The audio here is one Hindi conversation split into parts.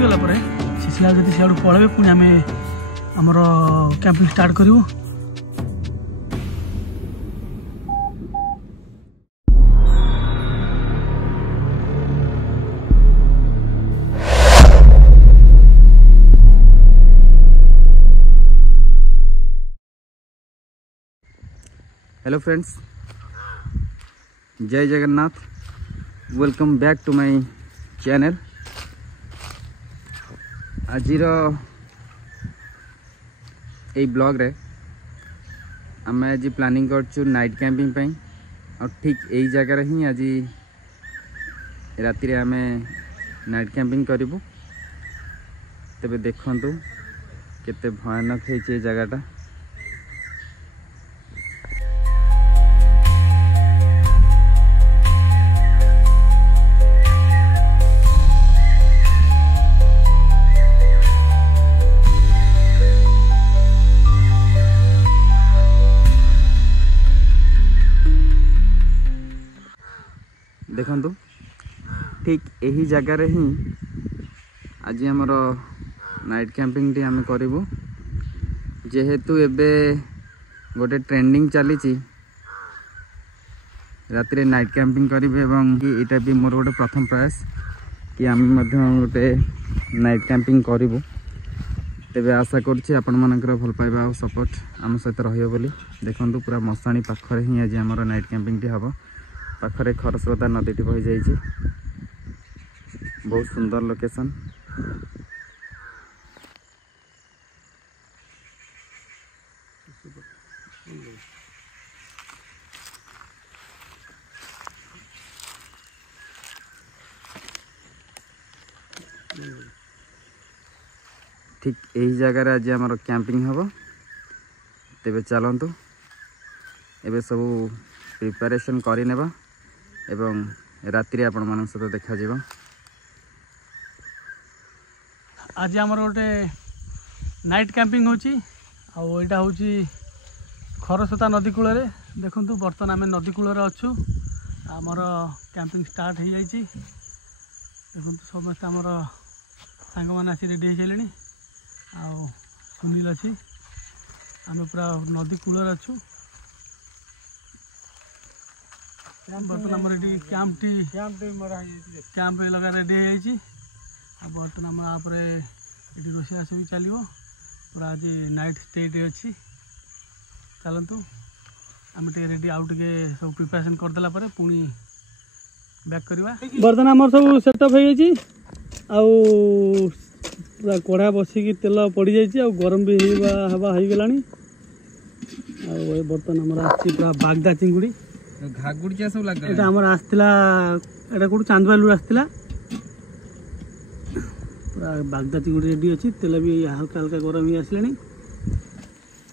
कमिगला सिसला जब सियाड़ पलैबे पुणी आम आमर कैंपिंग स्टार्ट करूँ। Hello friends, Jai Jagannath, welcome back to my channel. आजिर ए ब्लॉग रे आम आज प्लानिंग करचु नाइट कैंपिंग पे और ठीक यही जगह ही आज राति रे आम नाइट कैंपिंग करूँ। तेबे देखंतु केते भयानक है जगहटा। देखंतु ठीक यही जगह ही आज आमर नाइट कैंपिंग टी आम करूँ। जेहेतु एबे गोटे ट्रेंडिंग चली राति रे नाइट कैंपिंग करेंगे एवं यहाँ भी मोर गोटे प्रथम प्रयास कि आम गोटे नाइट कैंपिंग करूँ। तेबे आशा करुँचे आपण मानकर भल पाइबा और सपोर्ट आम सहित रही। देखंतु पूरा मशाणी पाखरे ही आज आमर नाइट कैंपिंग टी हम पाखरे खरस्रोता नदी टी बही जाइए। बहुत सुंदर लोकेशन। ठीक यही जगह आज आमर कैंपिंग हम। तेबे चलतु एबे सब प्रिपरेशन करनेबा एवं राति आपण मान सहित देखा जीवा। आज आमर गोटे नाइट कैंपिंग होची आ एटा होची खरस्रोता नदी कूल रे। देखंतु बर्तमान आम नदी कूल रे अच्छु। आमर कैंपिंग स्टार्ट हो जाइए। देखंतु समस्त आमर सांग माने आसी रेडी हो सारे। आ सुनील अच्छी आम पूरा नदी कूल रे अच्छु। बर्तमान आम ये कैंप लगा रेडी हो बर्तमान आम ये रोषेस भी चलो पूरा आज नाइट स्टे अच्छी। चलतु आम रेडी आउ टे सब प्रिपरेशन करदेला पुणी बैक करवा। बर्तमान आम सब सेटअप पूरा कड़ा बसिकी तेल पड़ जाइए गरम भी हवा हो गला। बर्तमान आम पूरा बागदा चिंगुड़ी घागुड़िया सब लगा एटा हमर आस्तिला एटा कोड चांदबालू आस्तिला। पूरा बागदा चिंगुड़ी रेडी अछि। तेल भी हल्का हल्का गरम ही आसलेनी।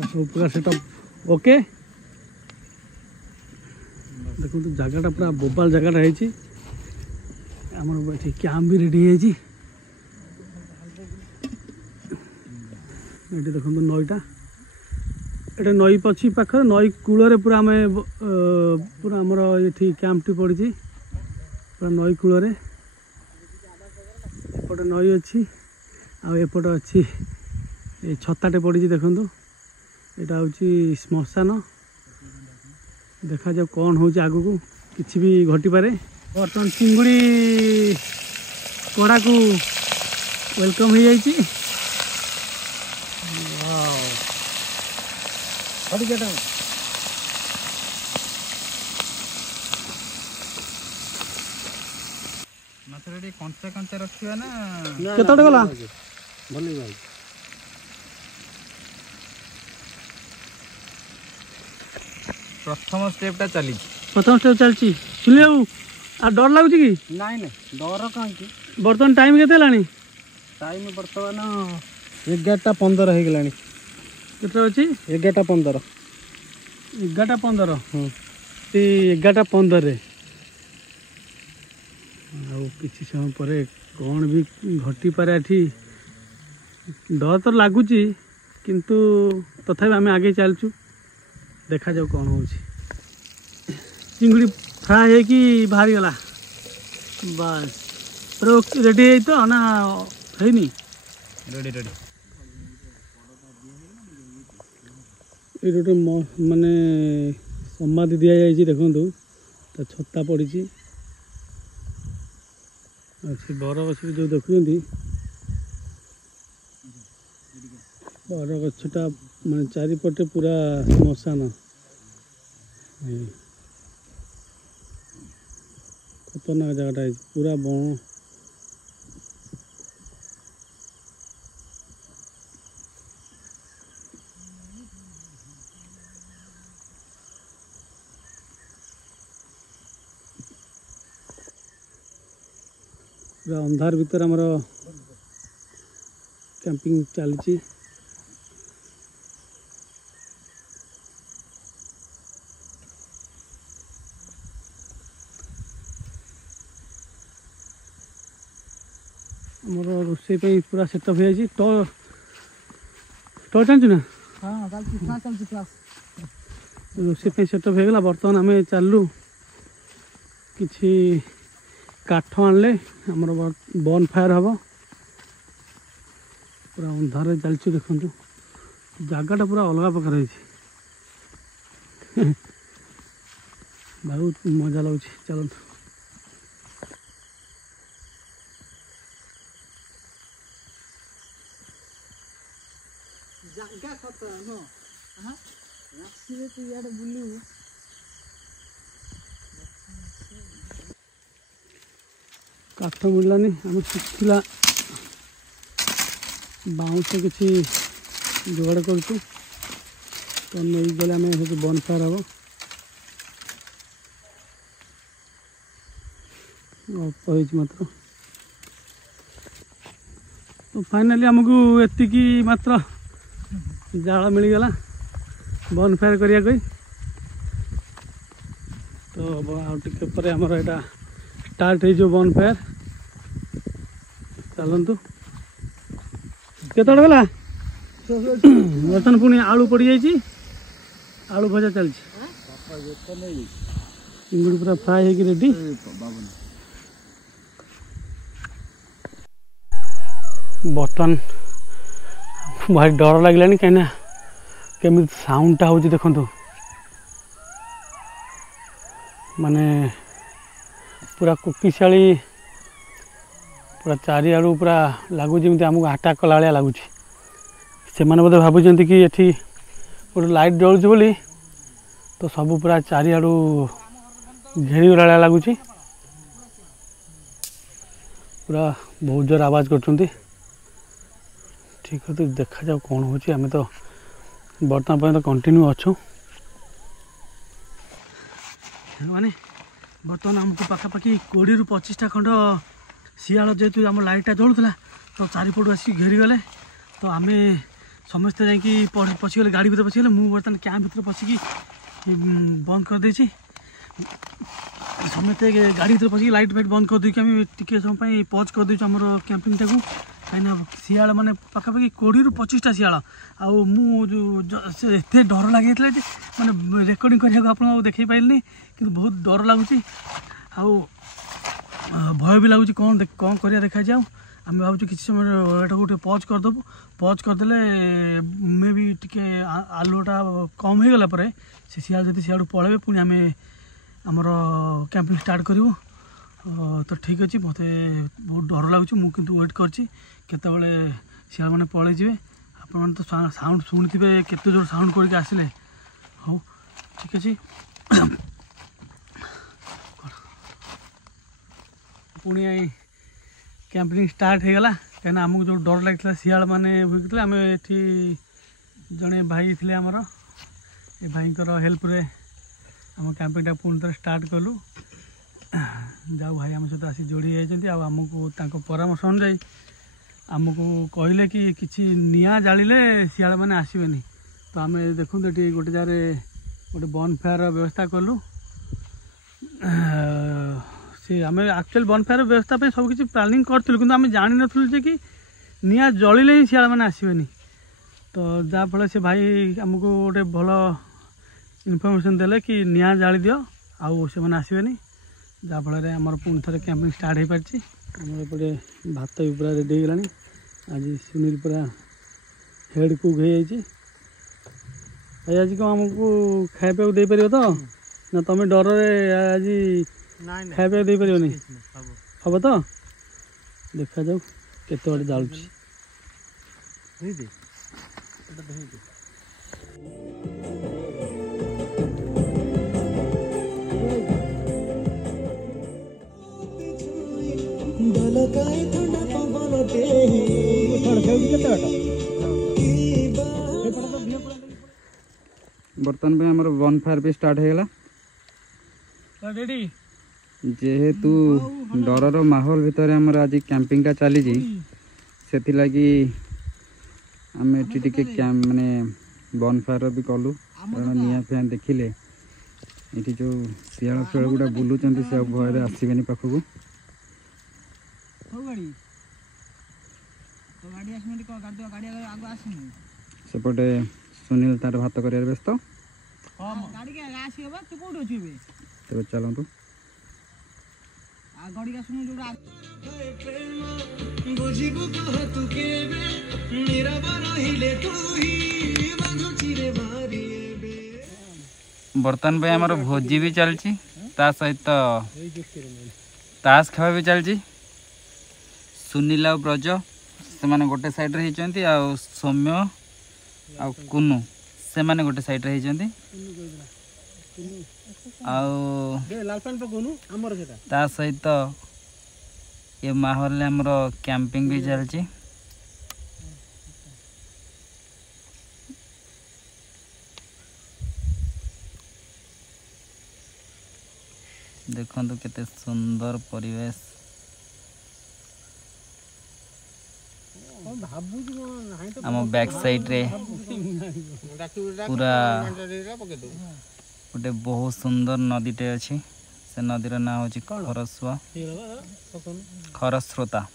सब पूरा सेटअप ओके। देखो तो जगहटा पूरा बोबाल जगहटा है। हमर एठी कैंप भी रेडी है। एठी देखो तो नईटा एटा नई पछी पाखर नई कूल पूरा आम पूरा आमर ये कैंप टी पड़ी पूरा नई कूल। एपटे नई अच्छी आएपटे अच्छी छताटे पड़ी। देखो यहाँ हूँ श्मशान। देखा जाओ कौन हो आग को किसी भी घटी पारे। बर्तमान चिंगुड़ी कड़ा को वेलकम हो जाइए। कंचा कंचा रखा ना केतटे गला भले भाई। प्रथम स्टेपटा चली प्रथम स्टेप चलची सुनी आ डर लगुच कि नाई ना डर कहीं। बर्तमान टाइम केते लानी? टाइम बर्तमान 11:15 हो गलानी। केते अछि 11:15 11:15 11:15 रे किसी समय पर कौन भी घटी पारे। एठी डर तो लगुच किंतु तथापि आम आगे चलचु। देखा जाओ कौन हो चिंगुड़ी फ्राए है कि बाहरी गला बस रेडी है तो ना ହେଇନି ରେଡ଼ି ରେଡ଼ି ये गोटे माने समाधि दि जाइए देखूँ ता छत्ता पड़ी बर गछ जो देखुं बर गछटा माने चारिपटे पूरा श्मशान खतरनाक जगह पूरा बण पूरा अंधार भीतर आमर कैंपिंग चलती आमर रोषे पूरा सेटअप हो जाए टॉर्च आनी ना रोषे सेटअप हो गला बर्तमान आम चलू किछि काठ आनले आमर बन फायर हम पूरा अंधार चलती देखु जगटा पूरा अलग प्रकार बहुत मजा लगे चलते काठ मिललानी आम सुखिला बाउंस किसी जोगाड़ करूँ तो नहीं गले आम बन फायर हम अल्प मात्र तो फाइनाली आमको एतिकी मात्र जाल मिलगला बन फायर करिया तो आउटे पर आमर यहाँ स्टार्ट हो बन फायर चलतु केत गला बर्तमान पुणी आलू पड़ जाइए आलू भजा चलती चिंगुड़ी पूरा फ्राए हो रेडी बर्तमान भारी डर लगे कहीं केमी साउंडटा हो देखु माने पूरा कुकिशाली पूरा चारिआडू पूरा लगुच आमको आटाक कला भाया लगुच से बोधे भावुं कि ये गोटे लाइट जलुच बोली तो सब पूरा चारिआडू घेरीगला भाया लगुच पूरा बहुत जोर आवाज कर ठीक है देखा जाओ कौन हो आम तो बर्तमान पर्यटन कंटिन्यू अच्छु माने बर्तमान आमको पाखापाखि 20 ରୁ 25टा खंड शियाल जेहेतु आम लाइटा जलूला तो चारिपटू आसिक घेरीगले तो आम समस्ते जाकि पशिगले गाड़ी भर पशिगले मुझे बर्तमान कैंप भर पशिकी बंद करदे समस्ते गाड़ी भर पशिक लाइट फाइट बंद करदे टे समय पज करदे आम कैंपिंग टाक कहीं शियाल मैंने पाखापाखि 20 ରୁ 25टा शियाल आते डर लगे मैंने रेकर्डिंग करने को आपको देखी पारे कि बहुत डर लगुच भय भी लगुच कौन कौन कर देखा जाओ आम भावुँ कि समय यहाँ गोटे पज करदेबू पज करदे मे भी टे आलुटा कम हो गला से शियाल जब सियाड़ू पलैबे पुणी आम आमर कैंपिंग स्टार्ट करूँ तो ठीक अच्छे मत बहुत डर लगुच मुझे वेट करते शियाल मैंने पलैजे आप तो साउंड शुणुवे केते जोर साउंड करके आसिले हाँ ठीक अच्छे पुणी कैंपिंग स्टार्ट हो गला कहीं आमको जो डर लगी शियाल मैंने भुगते आम ये जड़े भाई थे आमर ये भाई हेल्प आम कैंपिंग पुणी थे स्टार्ट कलु जाऊ भाई आम सहित आसी जोड़ी जाइए आमको परामर्श अनुजाई आमको कहले कि किसी निआ जाले शियाल मैंने आसबेनि तो आम देखु ये गोटे जगह गोटे बन फायर व्यवस्था कलु से आम एक्चुअल बन फायर व्यवस्था सब किसी प्लानिंग करूँ कि आम जान नी कि निआ जलिले ही शियाल मैंने आसबेनि तो जहाँफल से भाई आमको गोटे भल इनफर्मेशन देले कि निआ जाली दियो आउ से मैंने आसबेनि जहाँफल आमर पुणी थे कैंपिंग स्टार्ट हो पार्टी आमर एपटे भात भी पूरा रेडी हो गलानी आज सुनील पूरा हेड कुक हो आज कौन आमको खाया दे पार तो ना तुम डर आज खाया दे पार हम तो देखा जाऊ केत बड़े जाऊँगी बर्तन पे हमर वन फायर भी स्टार्ट होगला जेहेतु डर माहौल भितर हमर आज कैंपिंग चली से लगी आम टे माने वन फायर भी कलु कारण निआ फैया देखिले ये जो शियाल फेल गुड़ा बुलूँ से भय आसबे पाखक सेपटे सुनील तार भात कर व्यस्त तेरे चलतु बर्तन पे आमर भोजी भी चलची ता सहित ताश खेल भी चलची सुनील आ ब्रज से माने गोटे साइड रे होती आ सौम्य आ कुनु से माने गोटे साइड रे होती ता सहित ये माहौल आमर कैंपिंग भी चलची देखो केते सुंदर परिवेश आम बैक साइड रे पूरा गोटे बहुत सुंदर नदीटे अच्छी से नदीर ना हूँ खरस्वा खरस्रोता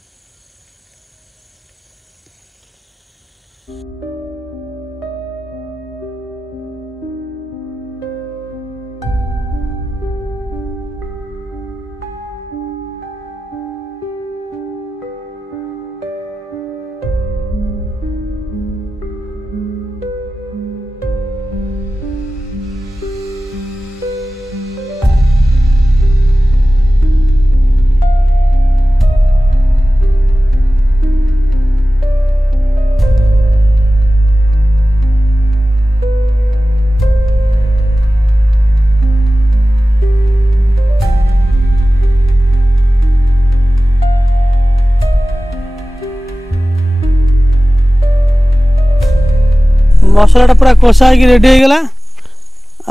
मसलाटा पूरा कषा हो रेडी हो गला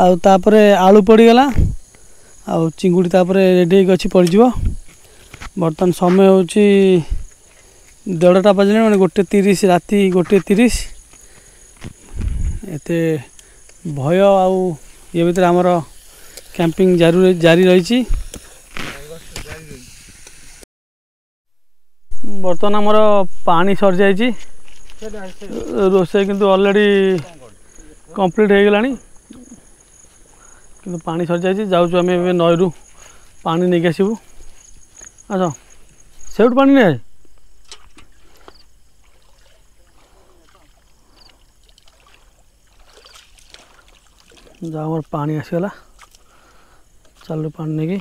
आउे आलू पड़गला आउ चिंगुड़ी रेडी अच्छी पड़ बर्तमान समय हूँ 1:30 बजले मैंने 1:30 राति 1:30 एते भय आउ ये भीतर आमर कैंपिंग जारी रही बर्तमान आमर पानी सर जाइए रोसे किंतु ऑलरेडी कंप्लीट हो गलानी किंतु पानी सर जाइए जाऊँ आम नईरू पानी नहीं आसबू अच्छा से पानी नहीं जा मोर पानी आसगला चलू पानी नहीं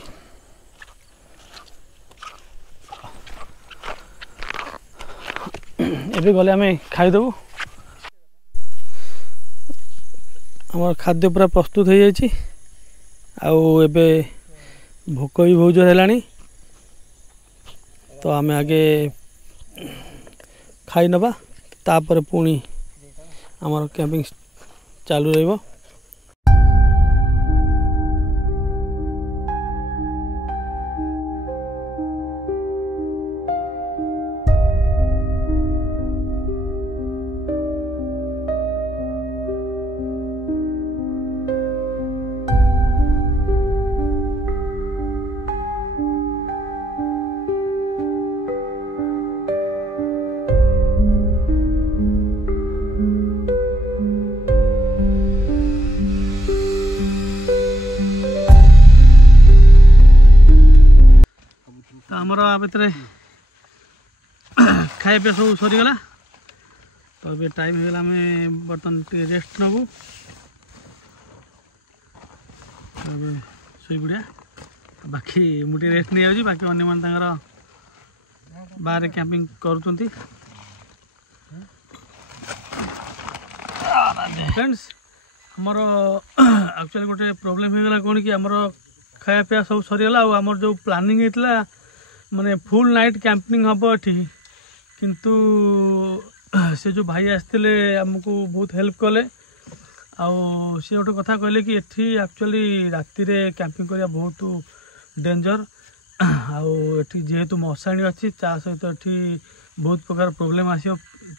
एबे गले आम खाईदेबू आम खाद्य पूरा प्रस्तुत हो जाए आबे भोक भी बहुत जोर है तो आम आगे खाई नबा तापर पुणी आमर कैंपिंग चालू रहिबो। आमर भितर खाଇବା सब सरीगला तो ये टाइम होगा आम बर्तमान टे रेस्ट नबू शोई पड़ा बाकी मुझे रेस्ट नहीं जाऊँगी बाकी अन्य मैंने बाहर कैंपिंग करुँच फ्रेंड्स आमर एक्चुअली गोटे प्रोब्लेम हो गला कौन कि आमर खाया पिया सब सरीगला आमर जो प्लानिंग होता माने फुल नाइट कैंपिंग हम ये किंतु से जो भाई आसते आमको बहुत हेल्प कले आउ सी गोटे कथा कहले कि एठी एक्चुअली राति रे कैंपिंग करिया बहुत डेंजर आउ एठी जेहेतु मशाणी अच्छी ता सहित एठी बहुत प्रकार प्रोब्लेम आसियो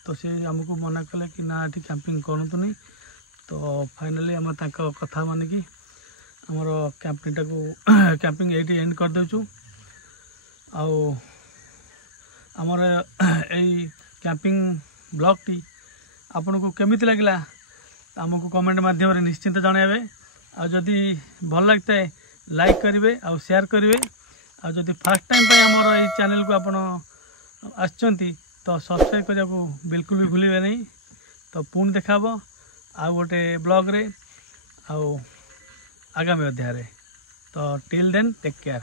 तो से आमको मना कले कि ना एठी कैंपिंग करतु नहीं तो फाइनली आम तांको कथा मानिकी आमर कैंपिंग ये एंड कर देचु आउ आमर यही कैंपिंग ब्लॉग टी आपन को केमिति लागला आमको कमेंट माध्यम निश्चिंत जनइबे आदि भल लगता है लाइक करेंगे आउ शेयर करेंगे आदि फर्स्ट टाइम पे आमर ये चैनल को आपन आछंती तो सब्सक्राइब करने को बिल्कुल भी भूलिए नहीं तो पुणी देखाब आउ गोटे ब्लॉग रे आउ आगामी अध्याय रे तो टिल देन टेक केयर।